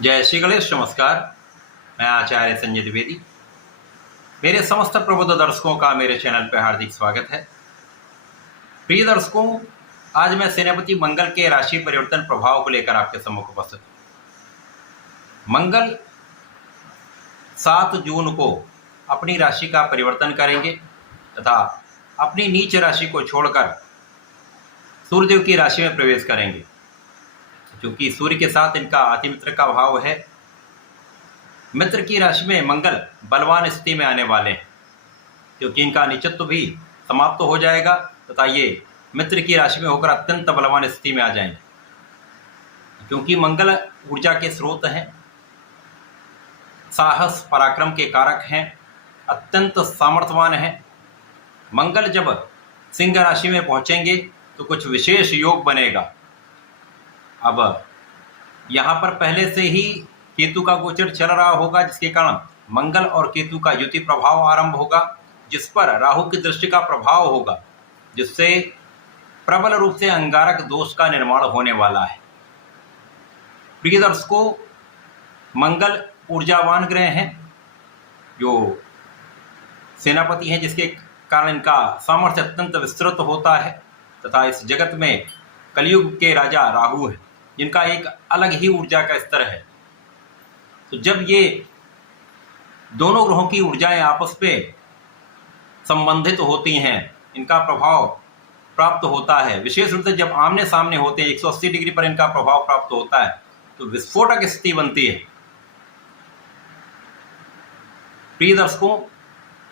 जय श्री गणेश। नमस्कार। मैं आचार्य संजय द्विवेदी। मेरे समस्त प्रबुद्ध दर्शकों का मेरे चैनल पर हार्दिक स्वागत है। प्रिय दर्शकों, आज मैं सेनापति मंगल के राशि परिवर्तन प्रभाव को लेकर आपके सम्मुख उपस्थित हूं। मंगल 7 जून को अपनी राशि का परिवर्तन करेंगे तथा अपनी नीच राशि को छोड़कर सूर्यदेव की राशि में प्रवेश करेंगे। क्योंकि सूर्य के साथ इनका अतिमित्र का भाव है, मित्र की राशि में मंगल बलवान स्थिति में आने वाले हैं, क्योंकि इनका निचत्व भी समाप्त हो जाएगा तथा ये मित्र की राशि में होकर अत्यंत बलवान स्थिति में आ जाएंगे। क्योंकि मंगल ऊर्जा के स्रोत हैं, साहस पराक्रम के कारक हैं, अत्यंत सामर्थ्यवान हैं। मंगल जब सिंह राशि में पहुंचेंगे तो कुछ विशेष योग बनेगा। अब यहाँ पर पहले से ही केतु का गोचर चल रहा होगा, जिसके कारण मंगल और केतु का युति प्रभाव आरंभ होगा, जिस पर राहु की दृष्टि का प्रभाव होगा, जिससे प्रबल रूप से अंगारक दोष का निर्माण होने वाला है। प्रिय दर्शकों, मंगल ऊर्जावान ग्रह हैं, जो सेनापति हैं, जिसके कारण इनका सामर्थ्य अत्यंत विस्तृत होता है तथा इस जगत में कलयुग के राजा राहु हैं, जिनका एक अलग ही ऊर्जा का स्तर है। तो जब ये दोनों ग्रहों की ऊर्जाएं आपस में संबंधित होती हैं, इनका प्रभाव प्राप्त होता है। विशेष रूप से जब आमने सामने होते हैं, 180 डिग्री पर इनका प्रभाव प्राप्त होता है, तो विस्फोटक स्थिति बनती है। प्रिय दर्शकों,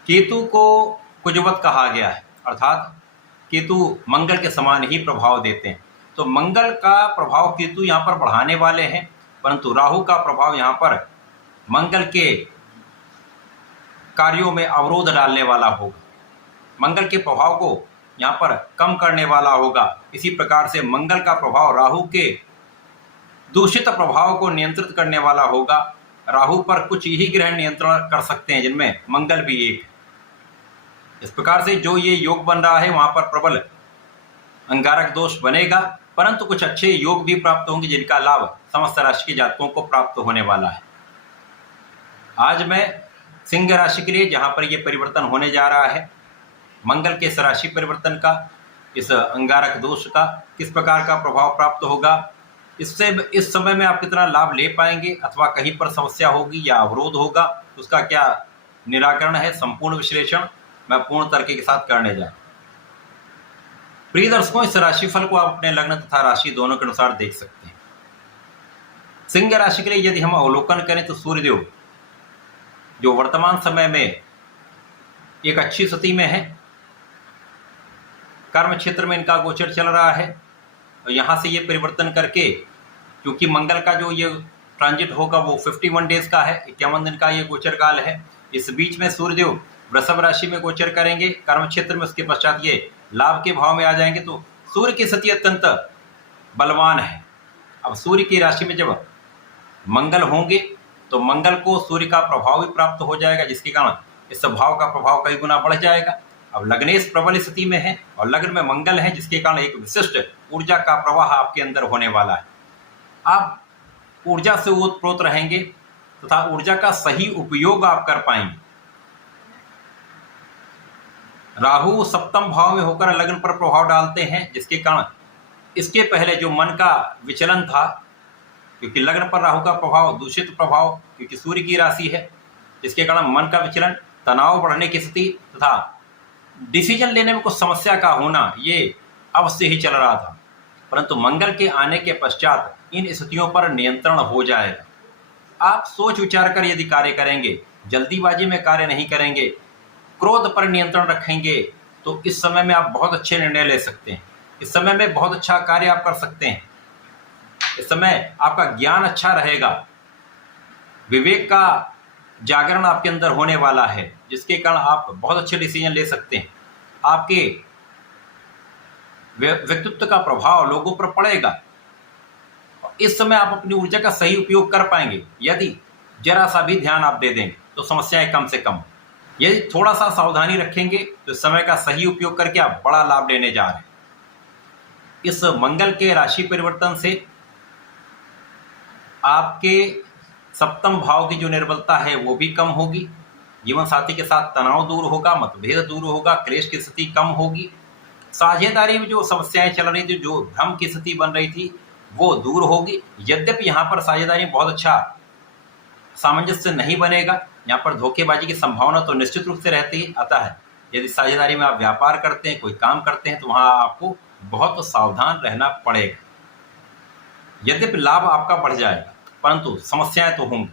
केतु को कुजवत कहा गया है, अर्थात केतु मंगल के समान ही प्रभाव देते हैं। तो मंगल का प्रभाव केतु यहाँ पर बढ़ाने वाले हैं, परंतु राहु का प्रभाव यहाँ पर मंगल के कार्यों में अवरोध डालने वाला होगा, मंगल के प्रभाव को यहाँ पर कम करने वाला होगा। इसी प्रकार से मंगल का प्रभाव राहु के दूषित प्रभाव को नियंत्रित करने वाला होगा। राहु पर कुछ ही ग्रह नियंत्रण कर सकते हैं, जिनमें मंगल भी एक है। इस प्रकार से जो ये योग बन रहा है, वहाँ पर प्रबल अंगारक दोष बनेगा, परंतु कुछ अच्छे योग भी प्राप्त होंगे, जिनका लाभ समस्त राशि के जातकों को प्राप्त होने वाला है। आज मैं सिंह राशि के लिए, जहां पर यह परिवर्तन होने जा रहा है, मंगल के इस राशि परिवर्तन का, इस अंगारक दोष का किस प्रकार का प्रभाव प्राप्त होगा, इससे इस समय में आप कितना लाभ ले पाएंगे, अथवा कहीं पर समस्या होगी या अवरोध होगा, उसका क्या निराकरण है, संपूर्ण विश्लेषण मैं पूर्ण तर्क के साथ करने जा रहा हूं। प्रिय दर्शकों, इस राशिफल को आप अपने लग्न तथा राशि दोनों के अनुसार देख सकते हैं। सिंह राशि के लिए यदि हम अवलोकन करें तो सूर्यदेव, जो वर्तमान समय में एक अच्छी स्थिति में है, कर्म क्षेत्र में इनका गोचर चल रहा है, और यहाँ से ये परिवर्तन करके, क्योंकि मंगल का जो ये ट्रांजिट होगा वो 51 डेज का है, 51 दिन का ये गोचर काल है। इस बीच में सूर्यदेव वृषभ राशि में गोचर करेंगे कर्म क्षेत्र में, उसके पश्चात ये लाभ के भाव में आ जाएंगे। तो सूर्य की स्थिति अत्यंत बलवान है। अब सूर्य की राशि में जब मंगल होंगे तो मंगल को सूर्य का प्रभाव भी प्राप्त हो जाएगा, जिसके कारण इस भाव का प्रभाव कई गुना बढ़ जाएगा। अब लग्नेश प्रबल स्थिति में है और लग्न में मंगल है, जिसके कारण एक विशिष्ट ऊर्जा का प्रवाह आपके अंदर होने वाला है। आप ऊर्जा से ओतप्रोत रहेंगे तथा ऊर्जा का सही उपयोग आप कर पाएंगे। राहु सप्तम भाव में होकर लग्न पर प्रभाव डालते हैं, जिसके कारण इसके पहले जो मन का विचलन था, क्योंकि लग्न पर राहु का प्रभाव दूषित प्रभाव, क्योंकि सूर्य की राशि है, जिसके कारण मन का विचलन, तनाव बढ़ने की स्थिति तथा डिसीजन लेने में कुछ समस्या का होना, ये अवश्य ही चल रहा था। परंतु मंगल के आने के पश्चात इन स्थितियों पर नियंत्रण हो जाएगा। आप सोच विचार कर यदि कार्य करेंगे, जल्दीबाजी में कार्य नहीं करेंगे, क्रोध पर नियंत्रण रखेंगे, तो इस समय में आप बहुत अच्छे निर्णय ले सकते हैं। इस समय में बहुत अच्छा कार्य आप कर सकते हैं। इस समय आपका ज्ञान अच्छा रहेगा, विवेक का जागरण आपके अंदर होने वाला है, जिसके कारण आप बहुत अच्छे डिसीजन ले सकते हैं। आपके व्यक्तित्व का प्रभाव लोगों पर पड़ेगा। इस समय आप अपनी ऊर्जा का सही उपयोग कर पाएंगे। यदि जरा सा भी ध्यान आप दे देंगे तो समस्याएं कम से कम। यदि थोड़ा सा सावधानी रखेंगे तो समय का सही उपयोग करके आप बड़ा लाभ लेने जा रहे हैं। इस मंगल के राशि परिवर्तन से आपके सप्तम भाव की जो निर्बलता है वो भी कम होगी। जीवन साथी के साथ तनाव दूर होगा, मतभेद दूर होगा, क्लेश की स्थिति कम होगी। साझेदारी में जो समस्याएं चल रही थी, जो भ्रम की स्थिति बन रही थी, वो दूर होगी। यद्यपि यहाँ पर साझेदारी में बहुत अच्छा सामंजस्य नहीं बनेगा, यहाँ पर धोखेबाजी की संभावना तो निश्चित रूप से रहती है। अतः यदि साझेदारी में आप व्यापार करते हैं, कोई काम करते हैं, तो वहाँ आपको बहुत सावधान रहना पड़ेगा। यद्यपि लाभ आपका बढ़ जाएगा, परंतु समस्याएं तो होंगी।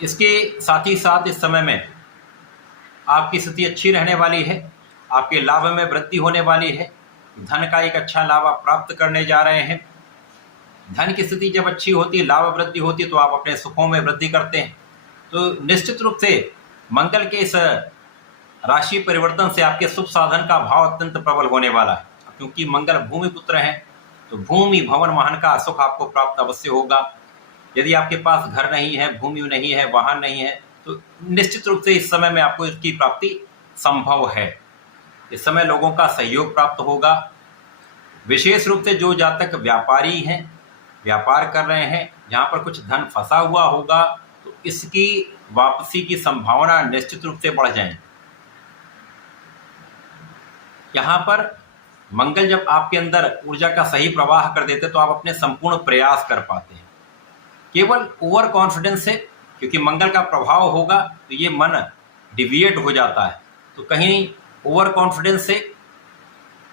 इसके साथ ही साथ इस समय में आपकी स्थिति अच्छी रहने वाली है, आपके लाभ में वृद्धि होने वाली है। धन का एक अच्छा लाभ आप प्राप्त करने जा रहे हैं। धन की स्थिति जब अच्छी होती है, लाभ वृद्धि होती है, तो आप अपने सुखों में वृद्धि करते हैं। तो निश्चित रूप से मंगल के इस राशि परिवर्तन से आपके शुभ साधन का भाव अत्यंत प्रबल होने वाला है। क्योंकि मंगल भूमि पुत्र हैं, तो भूमि भवन वाहन का सुख आपको प्राप्त अवश्य होगा। यदि आपके पास घर नहीं है, भूमि नहीं है, वाहन नहीं है, तो निश्चित रूप से इस समय में आपको इसकी प्राप्ति संभव है। इस समय लोगों का सहयोग प्राप्त होगा। विशेष रूप से जो जातक व्यापारी हैं, व्यापार कर रहे हैं, जहाँ पर कुछ धन फंसा हुआ होगा, तो इसकी वापसी की संभावना निश्चित रूप से बढ़ जाएगी। यहाँ पर मंगल जब आपके अंदर ऊर्जा का सही प्रवाह कर देते, तो आप अपने संपूर्ण प्रयास कर पाते हैं। केवल ओवर कॉन्फिडेंस से, क्योंकि मंगल का प्रभाव होगा तो ये मन डिविएट हो जाता है, तो कहीं ओवर कॉन्फिडेंस से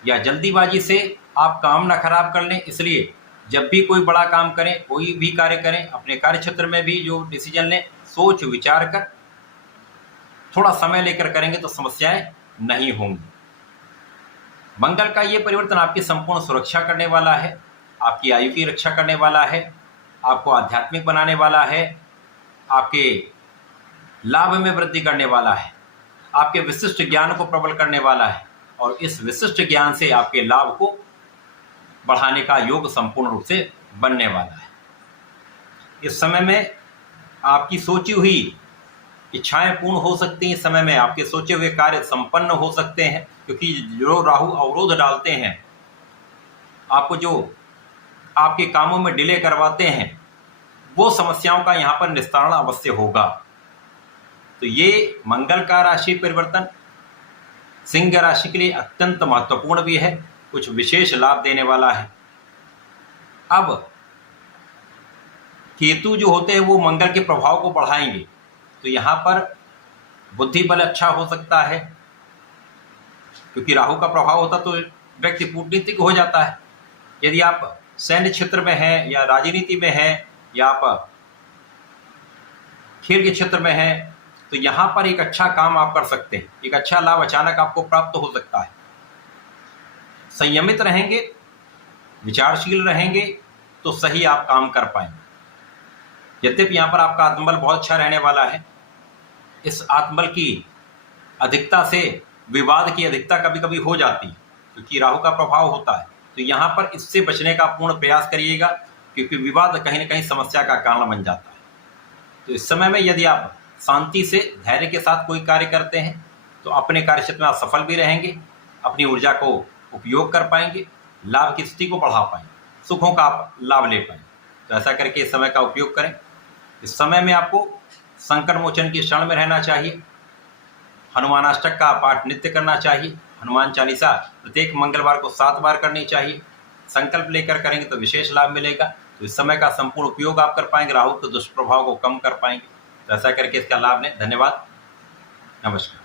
या जल्दीबाजी से आप काम ना खराब कर लें। इसलिए जब भी कोई बड़ा काम करें, कोई भी कार्य करें, अपने कार्य क्षेत्र में भी जो डिसीजन लें, सोच विचार कर थोड़ा समय लेकर करेंगे तो समस्याएं नहीं होंगी। मंगल का ये परिवर्तन आपकी संपूर्ण सुरक्षा करने वाला है, आपकी आयु की रक्षा करने वाला है, आपको आध्यात्मिक बनाने वाला है, आपके लाभ में वृद्धि करने वाला है, आपके विशिष्ट ज्ञान को प्रबल करने वाला है, और इस विशिष्ट ज्ञान से आपके लाभ को बढ़ाने का योग संपूर्ण रूप से बनने वाला है। इस समय में आपकी सोची हुई इच्छाएं पूर्ण हो सकती हैं। इस समय में आपके सोचे हुए कार्य संपन्न हो सकते हैं, क्योंकि जो राहु अवरोध डालते हैं, आपको जो आपके कामों में डिले करवाते हैं, वो समस्याओं का यहाँ पर निस्तारण अवश्य होगा। तो ये मंगल का राशि परिवर्तन सिंह राशि के लिए अत्यंत महत्वपूर्ण भी है, कुछ विशेष लाभ देने वाला है। अब केतु जो होते हैं वो मंगल के प्रभाव को बढ़ाएंगे, तो यहाँ पर बुद्धि बल अच्छा हो सकता है, क्योंकि राहु का प्रभाव होता तो व्यक्ति कूटनीतिक हो जाता है। यदि आप सैन्य क्षेत्र में हैं, या राजनीति में हैं, या आप खेल के क्षेत्र में हैं, तो यहाँ पर एक अच्छा काम आप कर सकते हैं, एक अच्छा लाभ अचानक आपको प्राप्त हो सकता है। संयमित रहेंगे, विचारशील रहेंगे, तो सही आप काम कर पाएंगे। यद्यपि यहाँ पर आपका आत्मबल बहुत अच्छा रहने वाला है, इस आत्मबल की अधिकता से विवाद की अधिकता कभी कभी हो जाती है, क्योंकि राहु का प्रभाव होता है। तो यहाँ पर इससे बचने का पूर्ण प्रयास करिएगा, क्योंकि विवाद कहीं न कहीं समस्या का कारण बन जाता है। तो इस समय में यदि आप शांति से धैर्य के साथ कोई कार्य करते हैं, तो अपने कार्य क्षेत्र में आप सफल भी रहेंगे, अपनी ऊर्जा को उपयोग कर पाएंगे, लाभ की स्थिति को बढ़ा पाएंगे, सुखों का आप लाभ ले पाएंगे। तो ऐसा करके इस समय का उपयोग करें। इस समय में आपको संकट मोचन की शरण में रहना चाहिए, हनुमानाष्टक का पाठ नित्य करना चाहिए, हनुमान चालीसा प्रत्येक मंगलवार को 7 बार करनी चाहिए। संकल्प लेकर करेंगे तो विशेष लाभ मिलेगा। तो इस समय का संपूर्ण उपयोग आप कर पाएंगे, राहु के दुष्प्रभाव को कम कर पाएंगे। तो ऐसा करके इसका लाभ लें। धन्यवाद, नमस्कार।